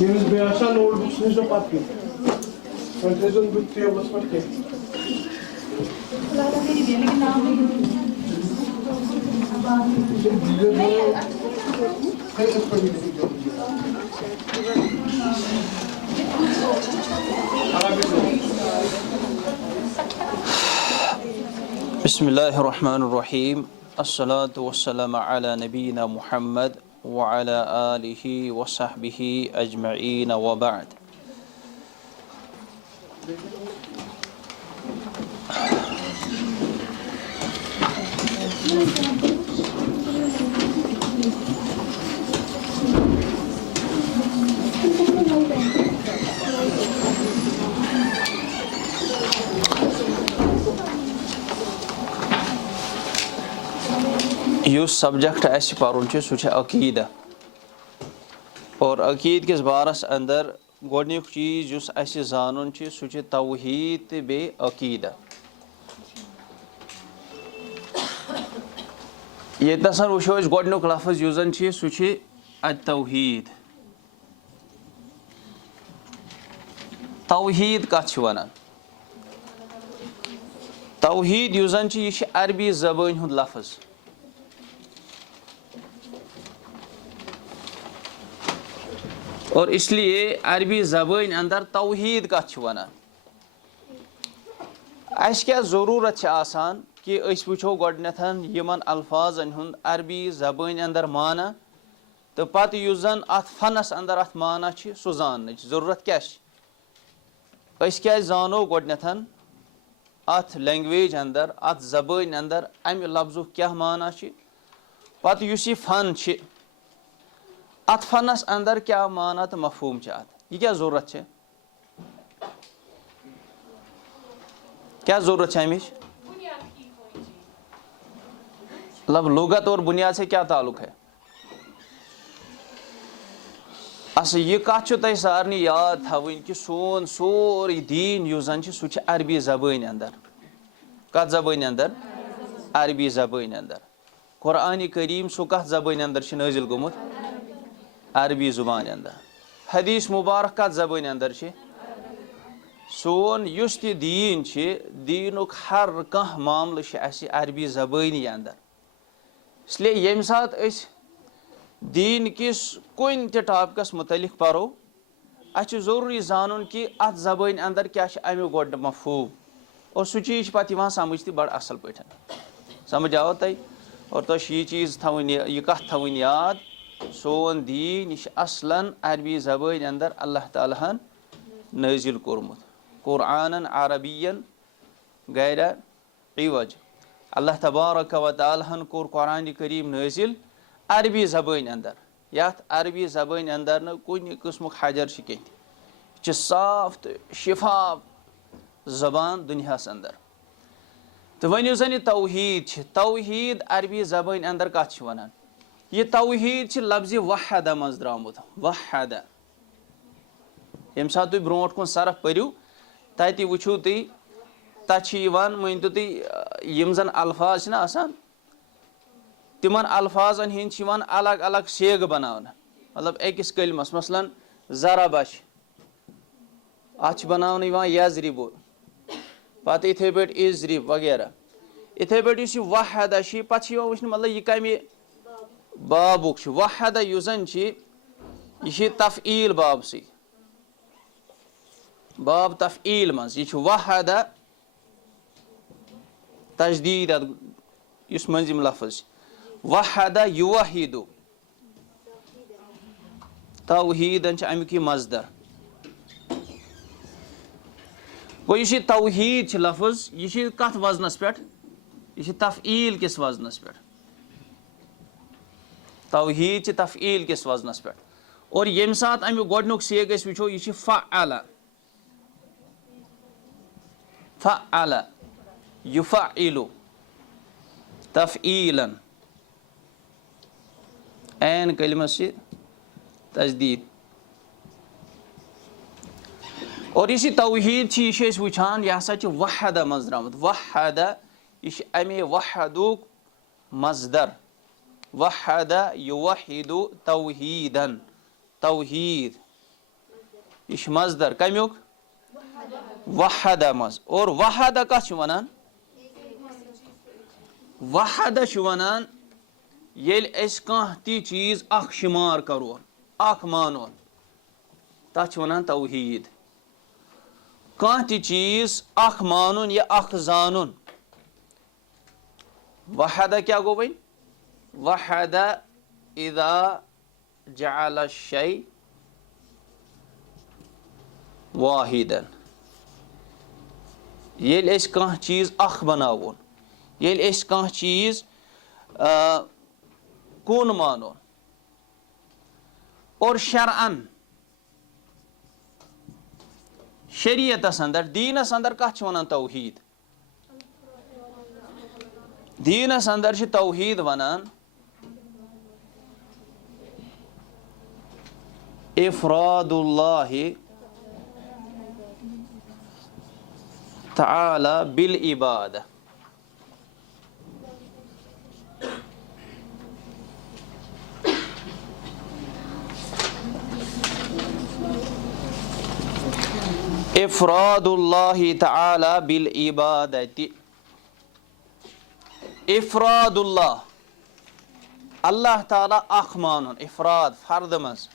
Yunus Bey aşağı ne oldu? Sınıfta patlıyor. Kontrezon bitti ya basmak ki. Bismillahirrahmanirrahim. As-salatu was-salamu ala nabiyyina Muhammad wa ala alihi wa sahbihi ajma'in wa ba'd. یُس subject اَسہِ پَرُن چھُ سُہ چھُ عقیٖدہ اور عقیٖد کِس بارس اندر گۄڈنیُک چیٖز یُس اَسہِ زانُن چھُ سُہ چھُ توحیٖد تہٕ بیٚیہِ عقیٖدہ. ییٚتنَس وٕچھو أسۍ گۄڈنیُک لفظ یُس زن چھُ سُہ چھُ التوحیٖد. توحیٖد کتھ چھِ ونان؟ توحیٖد یُس زن چھُ یہِ چھُ عربی زبٲنۍ ہُنٛد لفظ. اور اس لیے عربی زبٲنۍ اندر توحیٖد کتھ چھِ ونان. اَسہِ کیٛاہ ضروٗرت چھِ آسان کہِ أسۍ وٕچھو گۄڈنٮ۪تھ یِمن الفاظن ہُنٛد عربی زبٲنۍ اندر معنی تہٕ پتہٕ یُس زن اتھ فنس اندر اتھ معنی چھِ سُہ زاننٕچ ضروٗرت کیٛاہ چھِ. أسۍ کیٛازِ زانو گۄڈنٮ۪تھ اتھ لینگویج اندر اتھ زبٲنۍ اندر امہِ لفظُک کیٛاہ معنی چھِ. پتہٕ یُس یہِ فن چھِ اتھ فنس اندر کیٛاہ معنی تہٕ مفہوٗم چھِ اتھ. یہِ کیٛاہ ضروٗرت چھِ؟ کیا ضرورت ہے امِچ؟ مطلب لغت اور بنیاد سے کیا تعلق ہے؟ اصل یہ کتھ چھُ تۄہہِ سارنٕے یاد تھاوٕنۍ کہِ سون سورُے دیٖن یُس زن چھُ سُہ چھُ عربی زبٲنۍ اندر. کتھ زبٲنۍ اندر؟ عربی زبٲنۍ اندر. قرآنِ کریم سُہ کتھ زبٲنۍ اندر چھُ نٲزِل گوٚمُت؟ عربی زبانہِ اندر. حدیث مبارک کتھ زبٲنۍ اندر چھِ؟ سون یُس تہِ دیٖن چھِ دیٖنُک ہر کانٛہہ معاملہٕ چھِ اَسہِ عربی زبٲنی اندر. اس لیے ییٚمہِ ساتہٕ أسۍ دیٖن کِس کُنہِ تہِ ٹاپِکس متعلق پرو اَسہِ چھُ ضروٗری زانُن کہِ اَتھ زبٲنۍ اندر کیٛاہ چھُ امیُک گۄڈٕ مفہوٗم اور سُہ چیٖز چھُ پتہٕ یِوان سمجھ تہِ بڑٕ اصل پٲٹھۍ. سمجھ آو تۄہہِ؟ اور تۄہہِ چھُ یہِ چیٖز تھاوٕنۍ یہِ کتھ تھاوٕنۍ یاد سون دیٖن یہِ چھُ اصلن عربی زبٲنۍ اندر اللہ تعالیٰ ہن نٲزِل کوٚرمُت. قرآنن عربین غیر عوج. اللہ تبارک و تعالیٰ ہن کوٚر قرآنِ کریم نٲزِل عربی زبٲنۍ اندر. یتھ عربی زبٲنۍ اندر نہٕ کُنہِ قٕسمُک حجر چھُ کینٛہہ. یہِ چھِ صاف تہٕ شِفاف زبان دُنیاہس اندر. تہٕ وۄنۍ یُس زن یہِ توحیٖد چھِ توحیٖد عربی زبٲنۍ اندر کتھ چھِ ونان؟ یہِ توحیٖد چھِ لفظِ وحدہ منٛز درٛامُت. وحدہ. ییٚمہِ ساتہٕ تُہۍ برونٛٹھ کُن صرف پٔرِو تتہِ وٕچھِو تُہۍ تتہِ چھِ یِوان مٲنتو تُہۍ یِم زن الفاظ چھِنہ آسان تِمن الفاظن ہِنٛدۍ چھِ یِوان الگ الگ سیگہٕ بناونہٕ. مطلب أکِس کلمس مثلاً ضربہ چھِ اتھ چھِ بناونہٕ یِوان یضربُ پتہٕ یِتھٕے پٲٹھۍ اضرب وغیرہ. یِتھٕے پٲٹھۍ یُس یہِ وحدہ چھِ پتہٕ چھِ یِوان وٕچھنہٕ مطلب یہِ کمہِ بابُک چھُ. وحدہ یُس زن چھِ یہِ چھِ تفعیٖل بابسٕے باب تفعیٖل منٛز. یہِ چھُ وحدہ تجدیٖد اتھ یُس مٔنٛزِم لفظ چھِ. وحدہ یوحیدُ توحیٖدن چھِ امیُک یہِ مصدر. گوٚو یُس یہِ توحیٖد چھِ لفظ یہِ چھِ کتھ وزنس پٮ۪ٹھ؟ یہِ چھِ تفعیٖل کِس وزنس پٮ۪ٹھ. توحیٖد چھِ تفعیٖل کِس وزنس پٮ۪ٹھ. اور ییٚمہِ ساتہٕ امیُک گۄڈنیُک سیگ أسۍ وٕچھو یہِ چھِ فعلہ. فعلہ یفعلُ تفعیٖلن عین کلمس چھِ تجدیٖد. اور یُس یہِ توحیٖد چھِ یہِ چھِ أسۍ وٕچھان یہِ ہسا چھِ وحدہ منٛز درٛامُت. وحدہ یہِ چھِ امے وحدُک مصدر وحد یوحد توحیدن توحید یہ چھ مصدر کمیک وحد مز اور وحد کتھ چھ ونان وحد چھ ونان ییل اس کانٛہہ تی چیز اکھ شمار کرون اکھ مانون تتھ چھ ونان توحید کانٛہہ تی چیز اکھ مانون یا اکھ زانون وحد کیا گو وۄنۍ وحد اذا جعل الشيء واحدا ییٚلہِ أسۍ کانٛہہ چیٖز اکھ بناوون ییٚلہِ أسۍ کانٛہہ چیٖز کُن مانون اور شرعن شریعتس اندر دیٖنس اندر کتھ چھِ ونان توحید دیٖنس اندر چھِ توحید ونان افراد اللہ تعالی بالعبادہ افراد اللہ تعالی بالعبادۃ افراد اللہ تعالیٰ اکھ مانن افراد فرد مز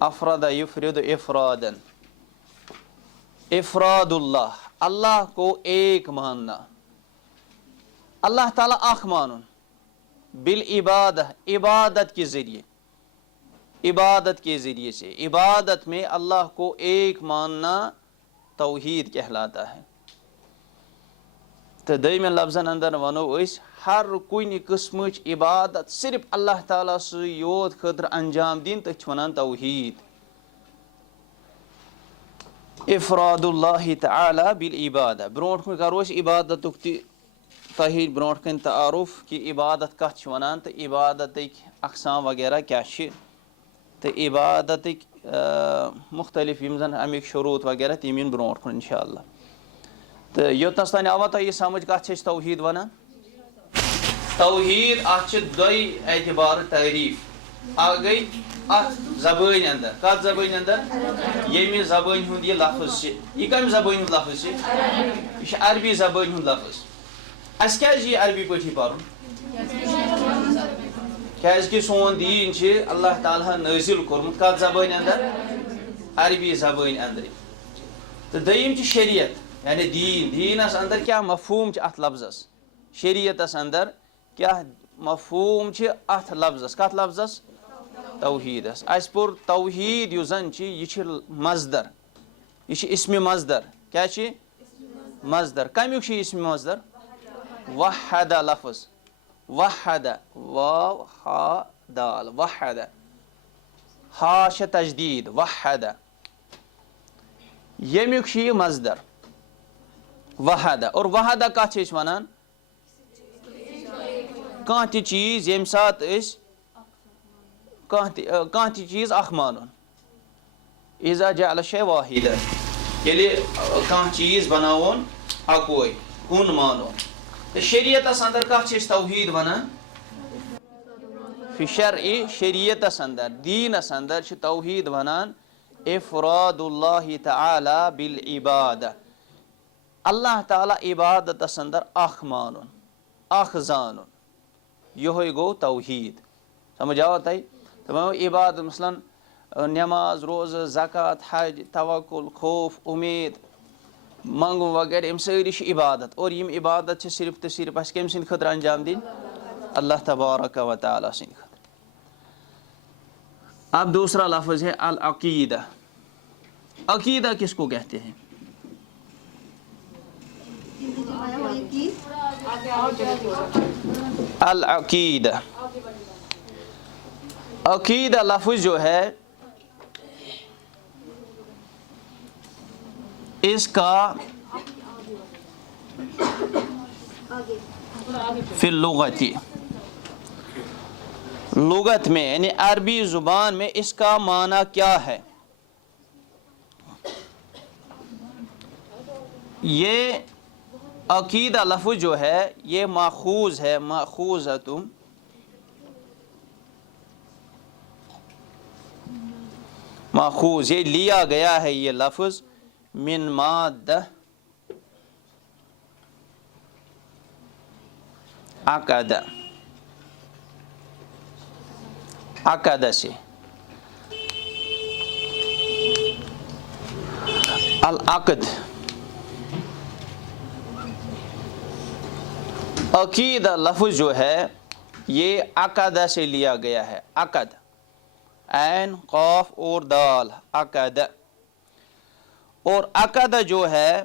افراد یفرد افرادن افراد اللہ کو ایک ماننا اللہ تعالیٰ اکھ مانن بالعبادہ عبادت کے ذریعے عبادت کے ذریعے سے عبادت میں اللہ کو ایک ماننا توحید کہلاتا ہے تو دویمین لفظن اندر ونو اس ہر کُنہِ قسمٕچ عبادت صرف اللہ تعالیٰ سٕے یوت خٲطرٕ انجام دِنۍ تٔتھۍ چھِ ونان توحید افراد اللہ تعالیٰ بالعبادہ برونٛٹھ کُن کرو أسۍ عبادتُک تہِ تۄہہِ برونٛٹھ کَنہِ تعارُف کہِ عبادت کتھ چھِ ونان تہٕ عبادتٕکۍ اقسام وغیرہ کیاہ چھِ تہٕ عبادتٕکۍ مختلف یِم زن امیِکۍ شروٗط وغیرہ تِم یِن برونٛٹھ کُن انشاء اللہ تہٕ یوٚتنس تانۍ آوا تۄہہِ یہِ سمجھ کتھ چھِ أسۍ توحید ونان توحید اتھ چھِ دۄیہِ اعتبارٕ تعریٖف اکھ گٔے اتھ زبٲنۍ اندر کتھ زبٲنۍ اندر ییٚمہِ زبٲنۍ ہُنٛد یہِ لفظ چھِ یہِ کمہِ زبٲنۍ ہُنٛد لفظ چھِ یہِ چھِ عربی زبٲنۍ ہُنٛد لفظ اسہِ کیازِ یہِ عربی پٲٹھی پرُن کیازِ کہِ سون دیٖن چھِ اللہ تعالیٰ ہن نٲزِل کوٚرمُت کتھ زبٲنۍ اندر عربی زبٲنۍ اندرٕے تہٕ دوٚیِم چھِ شریعت یعنی دیٖنس اندر کیاہ مفہوٗم چھِ اتھ لفظس شریعتس اندر کیاہ مفہوٗم چھِ اتھ لفظس کتھ لفظس توحیدس اسہِ پوٚر توحید یُس زن چھِ یہِ چھِ مصدر یہِ چھِ اسمِ مصدر کیاہ چھِ مصدر کمیُک چھِ یہِ اسمِ مصدر وحد لفظ وحد واو ہا دال وحد ہا چھِ تجدیٖد وحد ییٚمیُک چھِ یہِ مصدر وحدہ اور وحدہ کتھ چھِ أسۍ ونان کانٛہہ تہِ چیٖز ییٚمہِ ساتہٕ أسۍ کانٛہہ تہِ چیٖز اکھ مانُن اذا جعل الشيء واحدا ییٚلہِ کانٛہہ چیٖز بناوون اکوے کُن مانون تہٕ شریعتس اندر کتھ چھِ أسۍ توحید ونان فی شرعِ شریعتس اندر دیٖنس اندر چھِ توحید ونان افراد اللہ تعالی بالعبادہ اللہ تعالیٰ عبادتس اندر اکھ مانُن اکھ زانُن یہوے گوٚو توحید سمجھ آوا تۄہہِ تہٕ عبادت مثلاً نٮ۪ماز روزٕ زکات حج توکل خوف امید منگُن وغیرہ یِم سٲری چھِ عبادت اور یِم عبادت چھِ صرف تہٕ صرف اسہِ کٔمۍ سٕنٛدِ خٲطرٕ انجام دِنۍ اللہ تبارک و تعالیٰ سٕنٛدِ خٲطرٕ اب دوسرا لفظ ہے العقیدہ عقیدہ کس کو کہتے ہیں العقیدہ عقیدہ لفظ جو ہے اس کا فی اللغت لغت میں یعنی عربی زبان میں اس کا معنی کیا ہے یہ عقیدہ لفظ جو ہے یہ ماخوذ ہے، ماخوذۃ ماخوذ، یہ لیا گیا ہے یہ لفظ من مادہ عقد، عقد سے، العقد، عقیدہ لفظ جو ہے یہ عقدہ سے لیا گیا ہے، عقد، عین قاف اور دال، عقد۔ اور عقدہ جو ہے،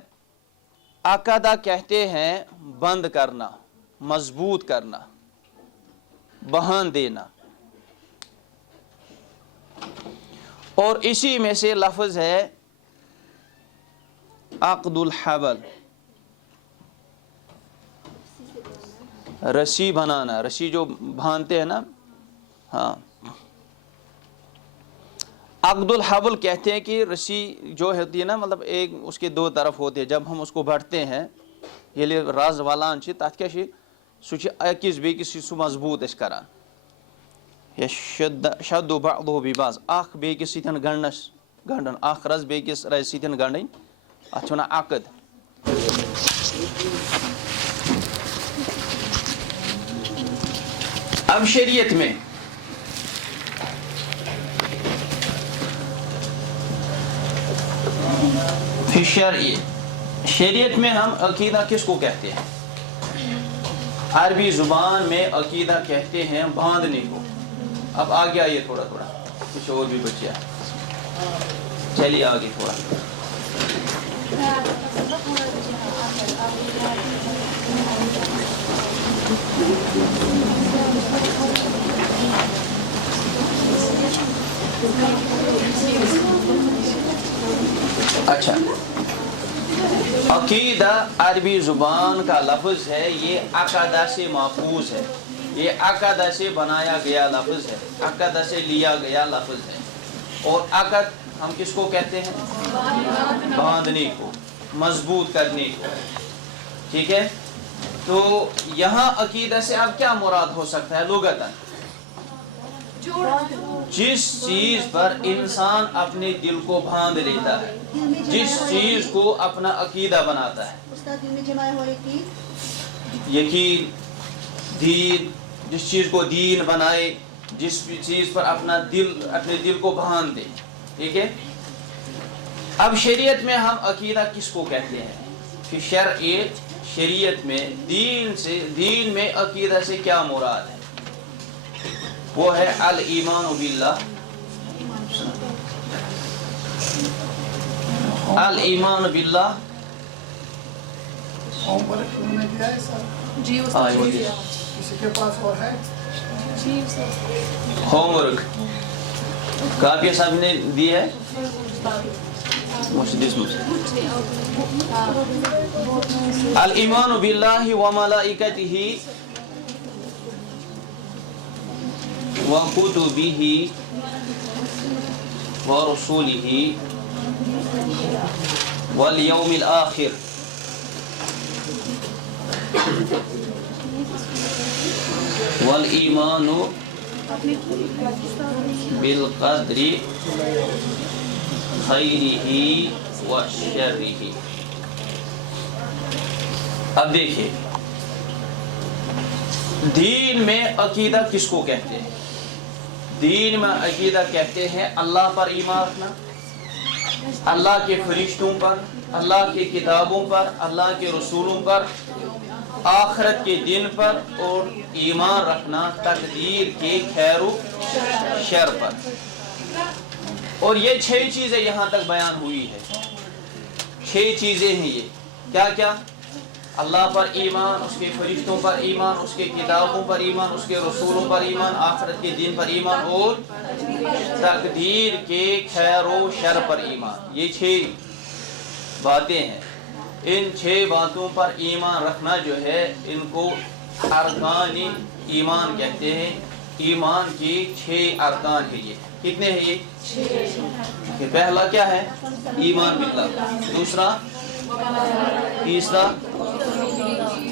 عقدہ کہتے ہیں بند کرنا، مضبوط کرنا، بہان دینا۔ اور اسی میں سے لفظ ہے عقد الحبل، رسی بنانا، رسی جو باندھتے ہیں نا، ہاں، عقد الحبل کہتے ہیں کہ رسی جو ہوتی ہے نا، مطلب ایک اس کے دو طرف ہوتے ہیں، جب ہم اس کو بڑھتے ہیں ییلے رز والان چھ تتھ کیا چھ سہ چھ اکس بیکس سہ مضبوط اس کران، شد بعضه ببعض، اخ بیکس سۭتۍ گنڈن، اخ رز بیکس رز سۭتۍ گنڈن، اتھ چھِ ونان عقد۔ اب شریعت میں فی الشرع، شریعت میں ہم عقیدہ کس کو کہتے ہیں؟ عربی زبان میں عقیدہ کہتے ہیں باندھنے کو۔ اب آگے آئیے تھوڑا تھوڑا، کچھ اور بھی بچیا، چلیے آگے تھوڑا۔ اچھا، عقیدہ عربی زبان کا لفظ ہے، یہ عقدہ سے ماخوذ ہے، یہ عقدہ سے بنایا گیا لفظ ہے، عقدہ سے لیا گیا لفظ ہے۔ اور عقد ہم کس کو کہتے ہیں؟ باندھنے کو، مضبوط کرنے کو، ٹھیک ہے؟ تو یہاں عقیدہ سے اب کیا مراد ہو سکتا ہے لغتاً؟ جس چیز پر انسان اپنے دل کو باندھ لیتا ہے، جس چیز کو اپنا عقیدہ بناتا ہے، یقین، دین، جس چیز کو دین بنائے، جس چیز پر اپنے دل کو باندھ دے، ٹھیک ہے؟ اب شریعت میں ہم عقیدہ کس کو کہتے ہیں؟ کہ شریعت میں دین میں عقیدہ سے کیا مراد ہے؟ وہ ہے الایمان باللہ، الایمان باللہ، ہوم ورک کاپی صاحب نے دی ہے، الایمان باللہ وملائکتہ وکتبہ ورسولہ والیوم الآخر والایمان بالقدر خیرہ وشرہ۔ اب دیکھیے، دین میں عقیدہ کس کو کہتے ہیں؟ دین میں عقیدہ کہتے ہیں اللہ پر ایمان رکھنا، اللہ کے فرشتوں پر، اللہ کی کتابوں پر، اللہ کے رسولوں پر، آخرت کے دن پر، اور ایمان رکھنا تقدیر کے خیر و شر پر۔ اور یہ 6 چیزیں یہاں تک بیان ہوئی ہے، 6 چیزیں ہیں یہ، کیا کیا؟ اللہ پر ایمان، اس کے فرشتوں پر ایمان، اس کے کتابوں پر ایمان، اس کے رسولوں پر ایمان، آخرت کے دن پر ایمان، اور تقدیر کے خیر و شر پر ایمان۔ یہ 6 باتیں ہیں، ان 6 باتوں پر ایمان رکھنا جو ہے ان کو ارکان ایمان کہتے ہیں۔ ایمان کی 6 ارکان ہیں۔ یہ کتنے ہیں؟ یہ 6۔ پہلا کیا ہے؟ ایمان باللہ، دوسرا، تیسرا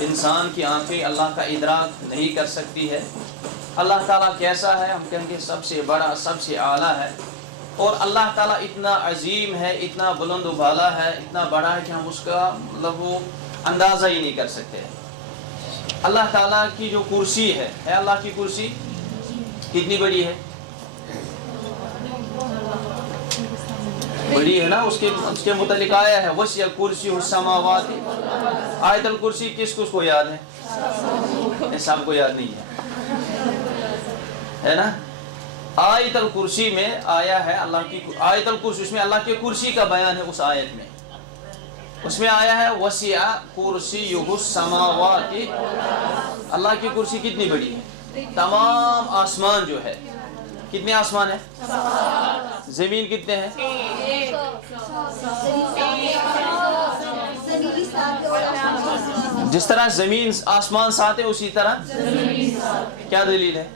انسان کی آنکھیں اللہ کا ادراک نہیں کر سکتی ہے. اللہ تعالیٰ کیسا ہے؟ ہم کہیں گے سب سے بڑا، سب سے اعلیٰ ہے. اور اللہ تعالیٰ اتنا عظیم ہے، اتنا بلند و بالا ہے، اتنا بڑا ہے کہ ہم اس کا مطلب وہ اندازہ ہی نہیں کر سکتے. اللہ تعالیٰ کی جو کرسی ہے اللہ کی کرسی کتنی بڑی ہے؟ بڑی ہے نا. اس کے متعلق آیا ہے وسع کرسی السماوات. آیت الکرسی کس کو یاد ہے؟ سب کو یاد نہیں ہے نا. آیت الکرسی میں آیا ہے اللہ کی آیت الکرسی، اس میں اللہ کی کرسی کا بیان ہے. اس آیت میں اس میں آیا ہے وسع کرسیہ السماوات. اللہ کی کرسی کتنی بڑی ہے؟ تمام آسمان جو ہے، کتنے آسمان ہیں؟ زمین کتنے ہیں؟ جس طرح زمین آسمان ساتھ ہے اسی طرح کیا دلیل ہے؟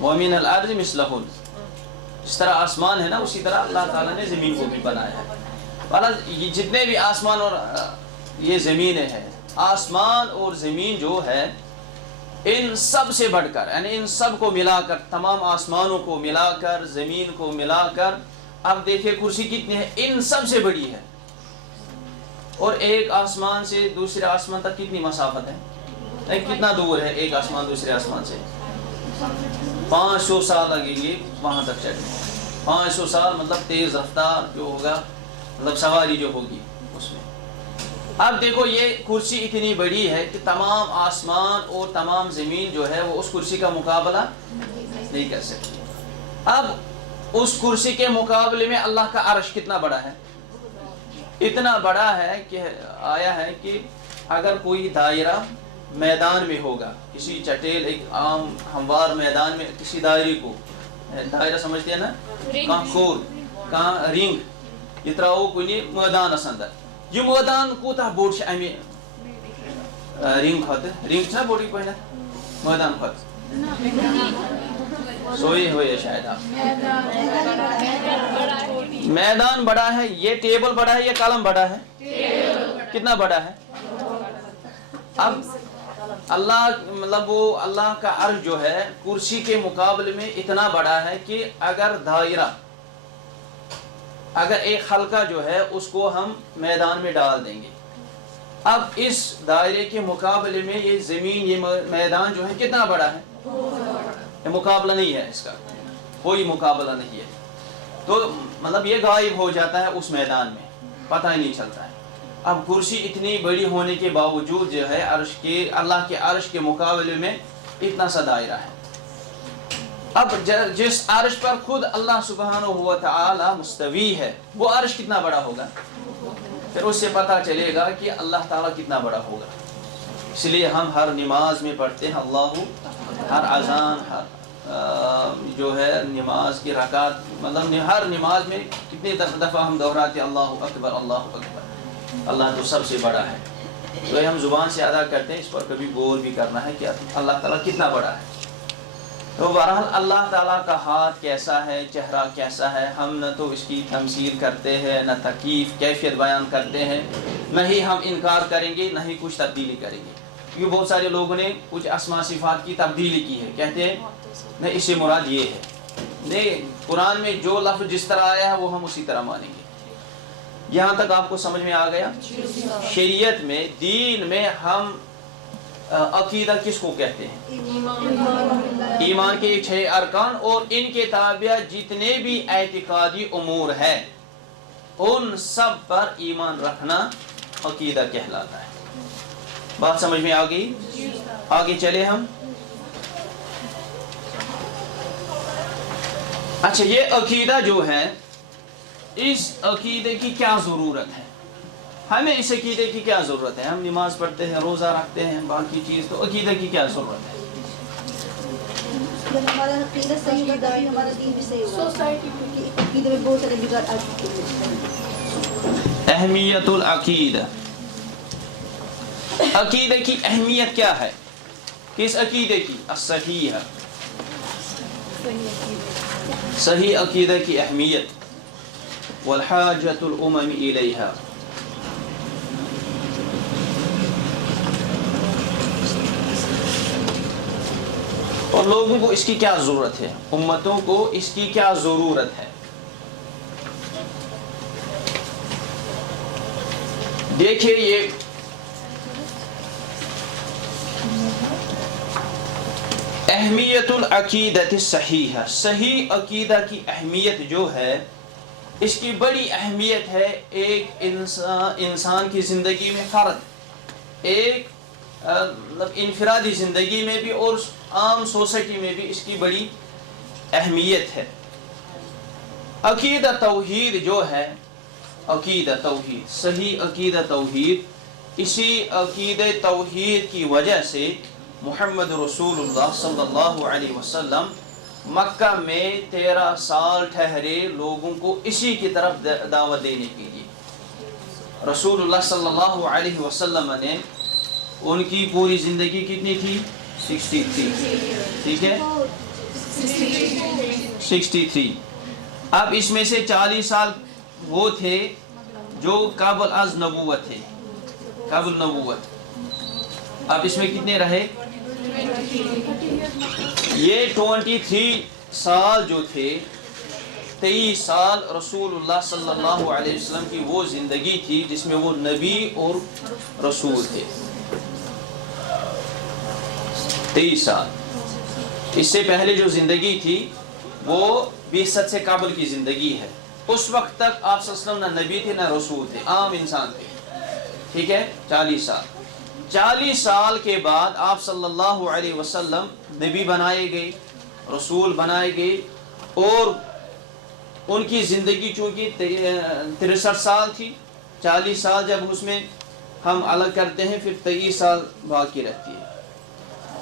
وَمِنَ الْأَرْضِ مِثْلَهُنَّ. جس طرح آسمان ہے نا اسی طرح اللہ تعالیٰ نے زمین کو بھی بنایا ہے. یہ جتنے بھی آسمان اور یہ زمینیں ہیں، آسمان اور زمین جو ہے ان سب سے بڑھ کر، یعنی ان سب کو ملا کر، تمام آسمانوں کو ملا کر، زمین کو ملا کر، اب دیکھیں کرسی کتنی ہے؟ ان سب سے بڑی ہے. اور ایک آسمان سے دوسرے آسمان تک کتنی مسافت ہے؟ کتنا دور ہے ایک آسمان دوسرے آسمان سے؟ 500 سال لگیں گے وہاں تک چڑھنے. 500 سال مطلب تیز رفتار جو ہوگا، مطلب سواری جو ہوگی اس میں. اب دیکھو یہ کرسی اتنی بڑی ہے کہ تمام آسمان اور تمام زمین جو ہے وہ اس کرسی کا مقابلہ نہیں کر سکتی. اب اس کرسی کے مقابلے میں اللہ کا عرش کتنا بڑا ہے؟ اتنا بڑا ہے کہ آیا ہے کہ اگر کوئی دائرہ میدان میں ہوگا، کسی چٹیل ایک عام ہموار میدان میں کسی دائرے کو، دائرہ سمجھتے ہیں نا، کہاں کور کہاں رنگ یہ تراو کنی میدانس اندر. یہ میدان کوتاہ بوڑ چھ امی رنگ کھت، رنگ چھنا بوڑی پہنا میدان کھت سوئی ہوئے شاید آپ. میدان بڑا ہے، یہ ٹیبل بڑا ہے، یہ کلم بڑا ہے. کتنا بڑا ہے؟ اب اللہ مطلب وہ اللہ کا عرش جو ہے کرسی کے مقابلے میں اتنا بڑا ہے کہ اگر دائرہ، اگر ایک حلقہ جو ہے اس کو ہم میدان میں ڈال دیں گے، اب اس دائرے کے مقابلے میں یہ زمین، یہ میدان جو ہے کتنا بڑا ہے؟ یہ مقابلہ نہیں ہے، اس کا کوئی مقابلہ نہیں ہے. تو مطلب یہ غائب ہو جاتا ہے اس میدان میں، پتہ ہی نہیں چلتا ہے. اب کرسی اتنی بڑی ہونے کے باوجود جو ہے عرش کے، اللہ کے عرش کے مقابلے میں اتنا سا دائرہ ہے. اب جس عرش پر خود اللہ سبحانہ و تعالی مستوی ہے وہ عرش کتنا بڑا ہوگا؟ پھر اس سے پتہ چلے گا کہ اللہ تعالیٰ کتنا بڑا ہوگا. اس لیے ہم ہر نماز میں پڑھتے ہیں اللہ، ہر اذان، ہر جو ہے نماز کی رکعت، مطلب ہر نماز میں کتنی دفعہ ہم دہراتے ہیں اللہ اکبر اللہ اکبر. اللہ تو سب سے بڑا ہے. تو یہ ہم زبان سے ادا کرتے ہیں، اس پر کبھی غور بھی کرنا ہے کہ اللہ تعالیٰ کتنا بڑا ہے. تو بہرحال اللہ تعالیٰ کا ہاتھ کیسا ہے، چہرہ کیسا ہے، ہم نہ تو اس کی تمثیل کرتے ہیں، نہ تکیف کیفیت بیان کرتے ہیں، نہ ہی ہم انکار کریں گے، نہ ہی کچھ تبدیلی کریں گے. کیونکہ بہت سارے لوگوں نے کچھ اسماء صفات کی تبدیلی کی ہے، کہتے ہیں نہیں اس سے مراد یہ ہے. نہیں، قرآن میں جو لفظ جس طرح آیا ہے وہ ہم اسی طرح مانیں گے. یہاں تک آپ کو سمجھ میں آ گیا؟ شریعت میں، دین میں ہم عقیدہ کس کو کہتے ہیں؟ ایمان کے 6 ارکان اور ان کے تابع جتنے بھی اعتقادی امور ہیں ان سب پر ایمان رکھنا عقیدہ کہلاتا ہے. بات سمجھ میں آ گئی؟ آگے چلے ہم. اچھا، یہ عقیدہ جو ہے، اس عقیدے کی کیا ضرورت ہے؟ ہمیں اس عقیدے کی کیا ضرورت ہے؟ ہم نماز پڑھتے ہیں، روزہ رکھتے ہیں، باقی چیز، تو عقیدہ کی کیا ضرورت ہے؟ ہمارا عقیدہ صحیح ہوگا تو ہمارا دین بھی صحیح ہوگا. سوسائٹی کی عقیدے میں بہت سارے بگاڑ آ چکے ہیں. اہمیت العقیدہ، عقیدے کی اہمیت کیا ہے؟ کس عقیدے کی؟ الصحیح، صحیح عقیدہ کی اہمیت. والحاجۃ الامم الیہا، اب لوگوں کو اس کی کیا ضرورت ہے، امتوں کو اس کی کیا ضرورت ہے؟ دیکھیے یہ اہمیت العقیدت الصحیحہ، صحیح عقیدہ کی اہمیت جو ہے، اس کی بڑی اہمیت ہے ایک انسان کی زندگی میں، فرد ایک انفرادی زندگی میں بھی اور عام سوسائٹی میں بھی اس کی بڑی اہمیت ہے۔ عقیدہ توحید جو ہے، عقیدہ توحید، صحیح عقیدہ توحید، اسی عقیدہ توحید کی وجہ سے محمد رسول اللہ صلی اللہ علیہ وسلم مکہ میں 13 سال ٹھہرے لوگوں کو اسی کی طرف دعوت دینے کے لیے۔ رسول اللہ صلی اللہ علیہ وسلم نے، ان کی پوری زندگی کتنی تھی؟ 63، ٹھیک ہے، 63۔ اب اس میں سے 40 سال وہ تھے جو قبل از نبوت تھے، قبل نبوت۔ اب اس میں کتنے رہے؟ یہ 23 سال جو تھے، 23 سال رسول اللہ صلی اللہ علیہ وسلم کی وہ زندگی تھی جس میں وہ نبی اور رسول تھے۔ 23 سال۔ اس سے پہلے جو زندگی تھی وہ 20 سے قبل کی زندگی ہے۔ اس وقت تک آپ صلی اللہ علیہ وسلم نہ نبی تھے نہ رسول تھے، عام انسان تھے، ٹھیک ہے، 40 سال۔ 40 سال کے بعد آپ صلی اللہ علیہ وسلم نبی بنائے گئے، رسول بنائے گئے، اور ان کی زندگی چونکہ 63 سال تھی، 40 سال جب اس میں ہم الگ کرتے ہیں پھر 23 سال باقی رہتی ہے۔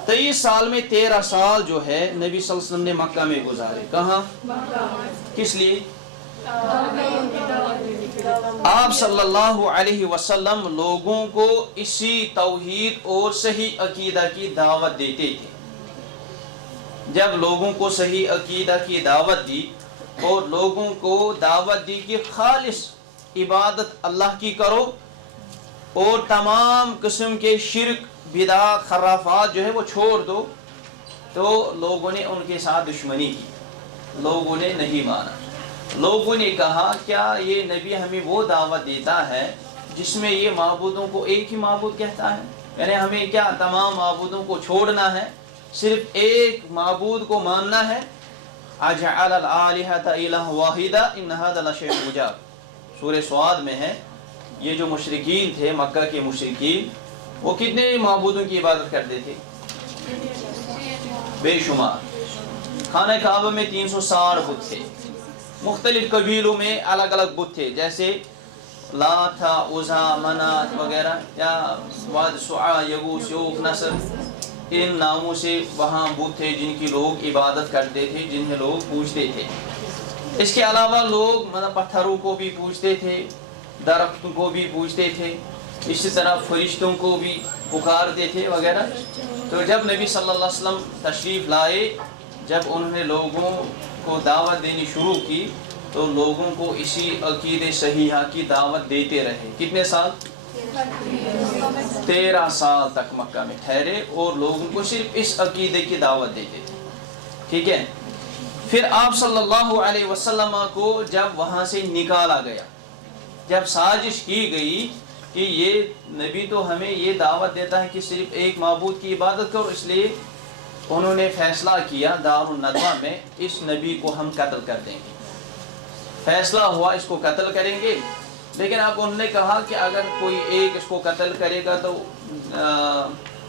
23 سال میں 13 سال جو ہے نبی صلی اللہ علیہ وسلم نے مکہ میں گزارے۔ کہاں؟ کس لیے؟ آپ صلی اللہ علیہ وسلم لوگوں کو اسی توحید اور صحیح عقیدہ کی دعوت دیتے تھے۔ جب لوگوں کو صحیح عقیدہ کی دعوت دی اور لوگوں کو دعوت دی کہ خالص عبادت اللہ کی کرو اور تمام قسم کے شرک، بدعات، خرافات جو ہے وہ چھوڑ دو، تو لوگوں نے ان کے ساتھ دشمنی کی، لوگوں نے نہیں مانا۔ لوگوں نے کہا کیا یہ نبی ہمیں وہ دعوت دیتا ہے جس میں یہ معبودوں کو ایک ہی معبود کہتا ہے؟ یعنی ہمیں کیا تمام معبودوں کو چھوڑنا ہے، صرف ایک معبود کو ماننا ہے؟ اجعل الآلہۃ الہ واحدہ ان ھذا لشیء عجاب، سورہ سعد میں ہے۔ یہ جو مشرکین تھے، مکہ کے مشرکین، وہ کتنے معبودوں کی عبادت کرتے تھے؟ بے شمار۔ خانہ کعبہ میں 360 بت تھے، مختلف قبیلوں میں الگ الگ بت تھے، جیسے لات تھا، عزا، منات وغیرہ، یا واد، سعا، یغوث، یعوق، نصر، ان ناموں سے وہاں بت تھے جن کی لوگ عبادت کرتے تھے، جنہیں لوگ پوجتے تھے۔ اس کے علاوہ لوگ پتھروں کو بھی پوجتے تھے، درختوں کو بھی پوجتے تھے، اسی طرح فرشتوں کو بھی پکارتے تھے وغیرہ۔ تو جب نبی صلی اللہ علیہ وسلم تشریف لائے، جب انہوں نے لوگوں کو دعوت دینی شروع کی، تو لوگوں کو اسی عقیدہ صحیحہ کی دعوت دیتے رہے۔ کتنے سال؟ 13 سال تک مکہ میں ٹھہرے اور لوگوں کو صرف اس عقیدے کی دعوت دیتے تھے، ٹھیک ہے۔ پھر آپ صلی اللہ علیہ وسلم کو جب وہاں سے نکالا گیا، جب سازش کی گئی کہ یہ نبی تو ہمیں یہ دعوت دیتا ہے کہ صرف ایک معبود کی عبادت کرو، اس لیے انہوں نے فیصلہ کیا دار الندوہ میں اس نبی کو ہم قتل کر دیں گے۔ فیصلہ ہوا اس کو قتل کریں گے، لیکن اب انہوں نے کہا کہ اگر کوئی ایک اس کو قتل کرے گا تو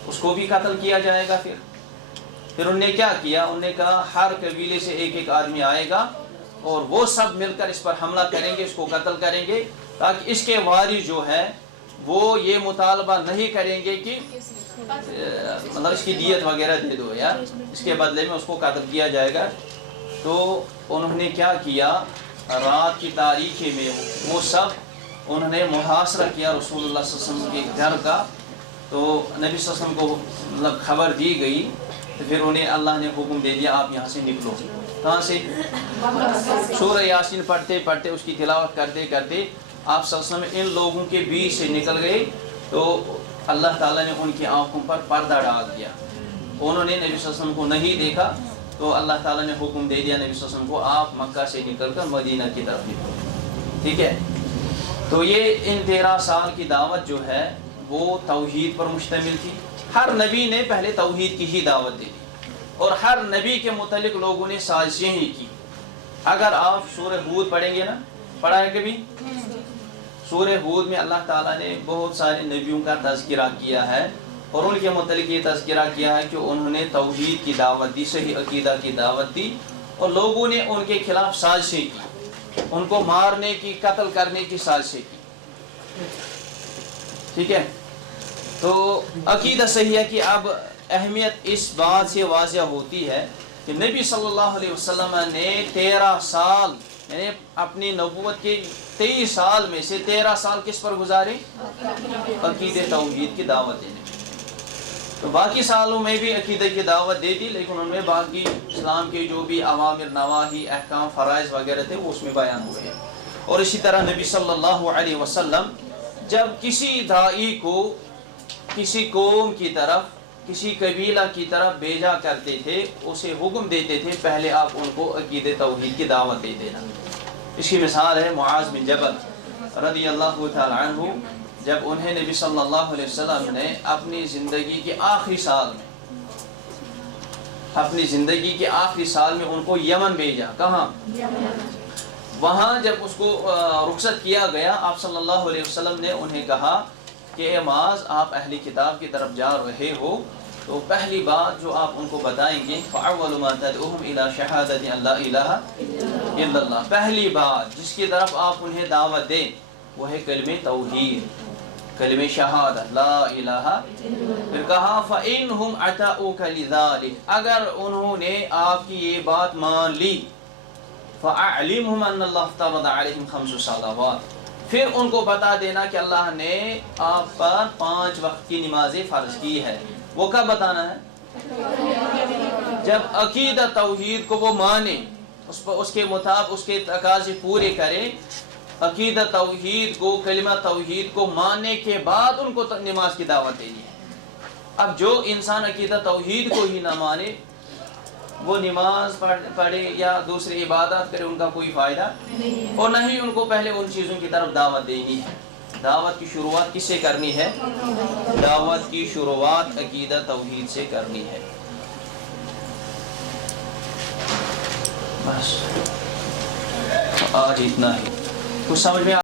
اس کو بھی قتل کیا جائے گا۔ پھر انہوں نے کیا کیا؟ انہوں نے کہا ہر قبیلے سے ایک ایک آدمی آئے گا اور وہ سب مل کر اس پر حملہ کریں گے، اس کو قتل کریں گے، تاکہ اس کے وارث جو ہے وہ یہ مطالبہ نہیں کریں گے کہ اس کی دیت وغیرہ دے دو، یا اس کے بدلے میں اس کو قتل کیا جائے گا۔ تو انہوں نے کیا کیا؟ رات کی تاریکی میں وہ سب انہوں نے محاصرہ کیا رسول اللہ صلی اللہ علیہ وسلم کے گھر کا۔ تو نبی صلی اللہ علیہ وسلم کو خبر دی گئی، تو پھر انہیں اللہ نے حکم دے دیا آپ یہاں سے نکلو۔ کہاں سے؟ سورہ یاسین پڑھتے پڑھتے، اس کی تلاوت کرتے کرتے آپ صلی اللہ علیہ وسلم ان لوگوں کے بیچ سے نکل گئے، تو اللہ تعالیٰ نے ان کی آنکھوں پر پردہ ڈال دیا، انہوں نے نبی صلی اللہ علیہ وسلم کو نہیں دیکھا تو اللہ تعالیٰ نے حکم دے دیا نبی صلی اللہ علیہ وسلم کو آپ مکہ سے نکل کر مدینہ کی طرف نکلو. ٹھیک ہے. تو یہ ان 13 سال کی دعوت جو ہے وہ توحید پر مشتمل تھی. ہر نبی نے پہلے توحید کی ہی دعوت دی اور ہر نبی کے متعلق لوگوں نے سازشیں ہی کی. اگر آپ سورہ ہود پڑھیں گے نا, پڑھا ہے کبھی؟ سورہ ہود میں اللہ تعالیٰ نے بہت سارے نبیوں کا تذکرہ کیا ہے اور ان کے متعلق یہ تذکرہ کیا ہے کہ انہوں نے توحید کی دعوت دی, صحیح عقیدہ کی دعوت دی اور لوگوں نے ان کے خلاف سازشیں کی, ان کو مارنے کی, قتل کرنے کی سازشیں کی. ٹھیک ہے. تو عقیدہ صحیح ہے کہ اب اہمیت اس بات سے واضح ہوتی ہے کہ نبی صلی اللہ علیہ وسلم نے 13 سال یعنی اپنی نبوت کے 23 سال میں سے 13 سال کس پر گزارے؟ عقیدہ توحید کی دعوت دینے. تو باقی سالوں میں بھی عقیدہ کی دعوت دے دی لیکن ان میں باقی اسلام کے جو بھی اوامر نواہی احکام فرائض وغیرہ تھے وہ اس میں بیان ہوئے. اور اسی طرح نبی صلی اللہ علیہ وسلم جب کسی داعی کو کسی قوم کی طرف کسی قبیلہ کی طرف بھیجا کرتے تھے اسے حکم دیتے تھے پہلے آپ ان کو عقیدہ توحید کی دعوت دے دینا. اس کی مثال ہے معاذ بن جبل رضی اللہ تعالی عنہ. جب انہیں نبی صلی اللہ علیہ وسلم نے اپنی زندگی کے آخری سال میں ان کو یمن بھیجا. کہاں؟ وہاں جب اس کو رخصت کیا گیا آپ صلی اللہ علیہ وسلم نے انہیں کہا کہ اے معاذ آپ اہل کتاب کی طرف جا رہے ہو تو پہلی بات جو آپ ان کو بتائیں گے فَأَوَّلُ مَا تَدْعُوهُمْ إِلَى شَهَادَةِ أَن لَا إِلَهَ إِلَّا اللَّهُ. پہلی بات جس کی طرف آپ انہیں دعوت دیں وہ ہے کلمہ توحید, کلمہ شہادت لا الہ. پھر کہا فَإِنْهُمْ أَتَؤُوكَ لِذَلِكَ, اگر انہوں نے آپ کی یہ بات مان لی فَأَعْلِمْهُمْ أَنَّ اللَّهَ افْتَرَضَ عَلَيْهِمْ 5 صلوات, پھر ان کو بتا دینا کہ اللہ نے آپ پر 5 وقت کی نمازیں فرض کی ہے. وہ کب بتانا ہے؟ جب عقیدہ توحید کو وہ مانے, اس کے مطابق اس کے تقاضے پورے کرے. عقیدہ توحید کو کلمہ توحید کو ماننے کے بعد ان کو نماز کی دعوت دینی ہے. اب جو انسان عقیدہ توحید کو ہی نہ مانے وہ نماز پڑھے یا دوسری عبادات کرے ان کا کوئی فائدہ اور نہ ہی ان کو پہلے ان چیزوں کی طرف دعوت دینی ہے. دعوت کی شروعات کس سے کرنی ہے؟ دعوت کی شروعات عقیدہ توحید سے کرنی ہے. بس آج اتنا ہی. کچھ سمجھ میں